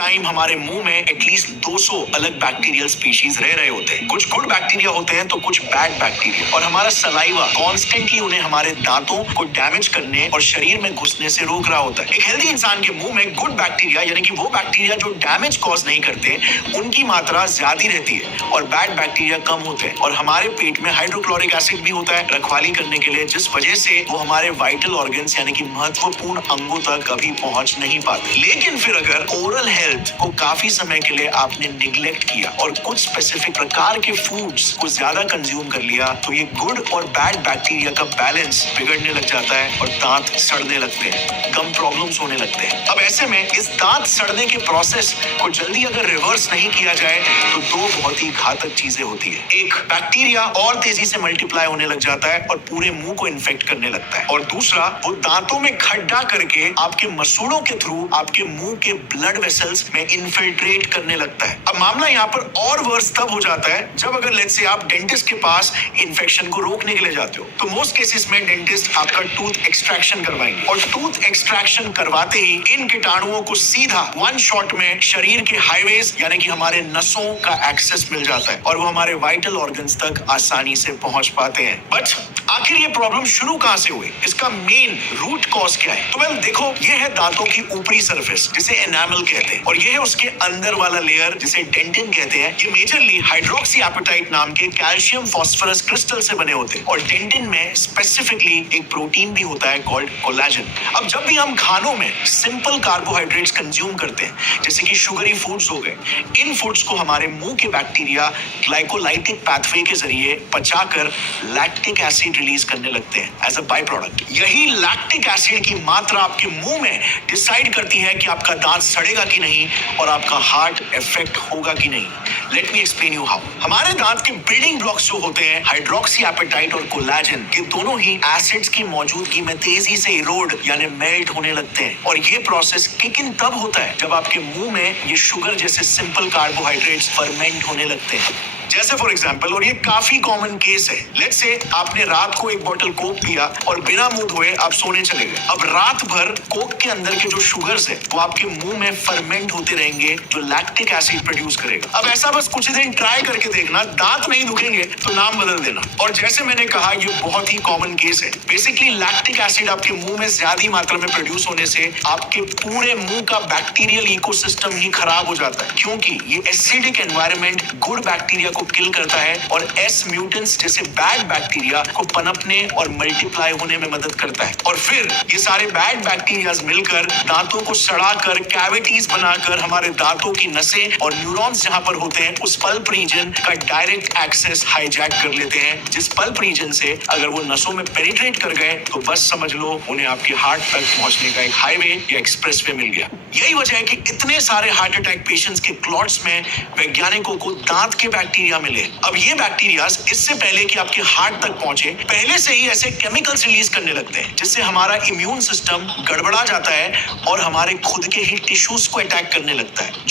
Time हमारे मुंह में एटलीस्ट 200 अलग बैक्टीरियल स्पीशीज रह रहे होते हैं। कुछ गुड बैक्टीरिया होते हैं तो कुछ बैड बैक्टीरिया, और हमारा सलाइवा कॉन्स्टेंटली उन्हें हमारे दांतों को डैमेज करने और शरीर में घुसने से रोक रहा होता है। एक हेल्दी इंसान के मुंह में गुड बैक्टीरिया यानी कि वो बैक्टीरिया जो डैमेज कॉज नहीं करते, उनकी मात्रा ज्यादा रहती है और बैड बैक्टीरिया कम होते हैं। और हमारे पेट में हाइड्रोक्लोरिक एसिड भी होता है रखवाली करने के लिए, जिस वजह से वो हमारे वाइटल ऑर्गन्स यानी कि महत्वपूर्ण अंगों तक कभी पहुंच नहीं पाते। लेकिन फिर अगर ओरल हेल्थ को काफी समय के लिए आपने निग्लेक्ट किया और कुछ स्पेसिफिक प्रकार के फूड्स को ज्यादा कंज्यूम कर लिया, तो ये गुड और बैड बैक्टीरिया का बैलेंस बिगड़ने लग जाता है और दांत सड़ने लगते हैं, गम प्रॉब्लम्स होने लगते हैं। अब ऐसे में इस दांत सड़ने के प्रोसेस को जल्दी अगर रिवर्स नहीं किया जाए तो दो बहुत ही घातक चीजें होती है। एक, बैक्टीरिया और तेजी से मल्टीप्लाई होने लग जाता है और पूरे मुंह को इन्फेक्ट करने लगता है, और दूसरा, वो दांतों में खड्डा करके आपके मसूड़ों के थ्रू आपके मुंह के ब्लड वेसल्स में इन्फिल्ट्रेट करने लगता है। अब मामला यहाँ पर और वर्स तब हो जाता है जब अगर लेट्स से आप डेंटिस्ट के पास इन्फेक्शन को रोकने के लिए जाते हो, तो मोस्ट केसेस में डेंटिस्ट आपका टूथ एक्सट्रैक्शन करवाएंगे, और टूथ एक्सट्रैक्शन करवाते ही इन कीटाणुओं को सीधा वन शॉट में शरीर के हाईवेज यानी कि हमारे नसों का एक्सेस मिल जाता है और वो हमारे वाइटल ऑर्गन्स तक आसानी से पहुंच पाते हैं। बट आखिर ये प्रॉब्लम शुरू कहां से हुई, इसका मेन रूट कॉज क्या है? तो वेल देखो, ये है दांतों की ऊपरी सरफेस जिसे एनामल कहते हैं, और ये है उसके अंदर वाला लेयर जिसे डेंटिन कहते हैं। ये मेजरली हाइड्रोक्सी एपेटाइट नाम के कैल्शियम फॉस्फोरस क्रिस्टल से बने होते हैं, और डेंटिन में स्पेसिफिकली एक प्रोटीन भी होता है कॉल्ड कोलेजन। अब जब भी हम खानों में सिंपल कार्बोहाइड्रेट्स कंज्यूम करते हैं, जैसे कि शुगरी फूड्स हो गए, इन फूड्स को हमारे मुंह के बैक्टीरिया ग्लाइकोलाइटिक पाथवे के जरिए पचाकर लैक्टिक एसिड रिलीज करने लगते हैं एज अ बाय प्रोडक्ट। यही लैक्टिक एसिड की मात्रा आपके मुंह में डिसाइड करती है कि आपका दांत सड़ेगा कि नहीं और आपका हार्ट इफेक्ट होगा कि नहीं। Let me explain you how. हमारे दांत के बिल्डिंग ब्लॉक्स जो होते हैं, हाइड्रोक्सी एपेटाइट और कोलेजन, ये दोनों ही एसिड्स की मौजूदगी में तेजी से इरोड यानी मेल्ट होने लगते हैं, और ये प्रोसेस किक इन तब होता है जब आपके मुंह में ये शुगर जैसे सिंपल कार्बोहाइड्रेट्स फर्मेंट होने लगते हैं। जैसे फॉर एग्जांपल, और ये काफी कॉमन केस है, लेट्स से आपने रात को एक बोतल कोक पिया और बिना मुंह धोए आप सोने चले गए। अब रात भर कोक के अंदर के जो शुगर्स है वो आपके मुंह में फर्मेंट होते रहेंगे, जो लैक्टिक एसिड प्रोड्यूस करेगा। अब ऐसा बस कुछ दिन ट्राई करके देखना, दांत नहीं दुखेंगे तो नाम बदल देना। और जैसे मैंने कहा, ये बहुत ही कॉमन केस है। बेसिकली लैक्टिक एसिड आपके मुंह में ज्यादा मात्रा में प्रोड्यूस होने से आपके पूरे मुंह का बैक्टीरियल इकोसिस्टम ही खराब हो जाता है, क्योंकि ये एसिडिक एनवायरनमेंट गुड बैक्टीरिया को किल करता है और एस म्यूटेंट्स जैसे बैड बैक्टीरिया को पनपने और मल्टीप्लाई होने में मदद करता है। और फिर ये सारे बैड बैक्टीरियाज मिलकर दांतों को सड़ाकर कैविटीज बनाकर हमारे दांतों की नसें और न्यूरॉन्स जहां पर होते हैं उस पल्प रीजन का डायरेक्ट एक्सेस हाईजैक कर लेते हैं, जिस पल्प रीजन से अगर वो नसों में पेनिट्रेट कर गए तो बस समझ लो उन्हें आपके हार्ट तक पहुंचने का एक हाईवे या एक्सप्रेसवे मिल गया। यही वजह है कि इतने सारे हार्ट अटैक पेशेंट्स के क्लॉट्स में वैज्ञानिकों को दांत के बैक्टीरिया मिले। अब ये बैक्टीरियाज इससे पहले कि आपके हार्ट तक पहुंचे, पहले से ही ऐसे केमिकल्स रिलीज करने लगते हैं जिससे हमारा इम्यून सिस्टम गड़बड़ा जाता है और हमारे खुद के ही टिश्यूज को अटैक करने लगता है।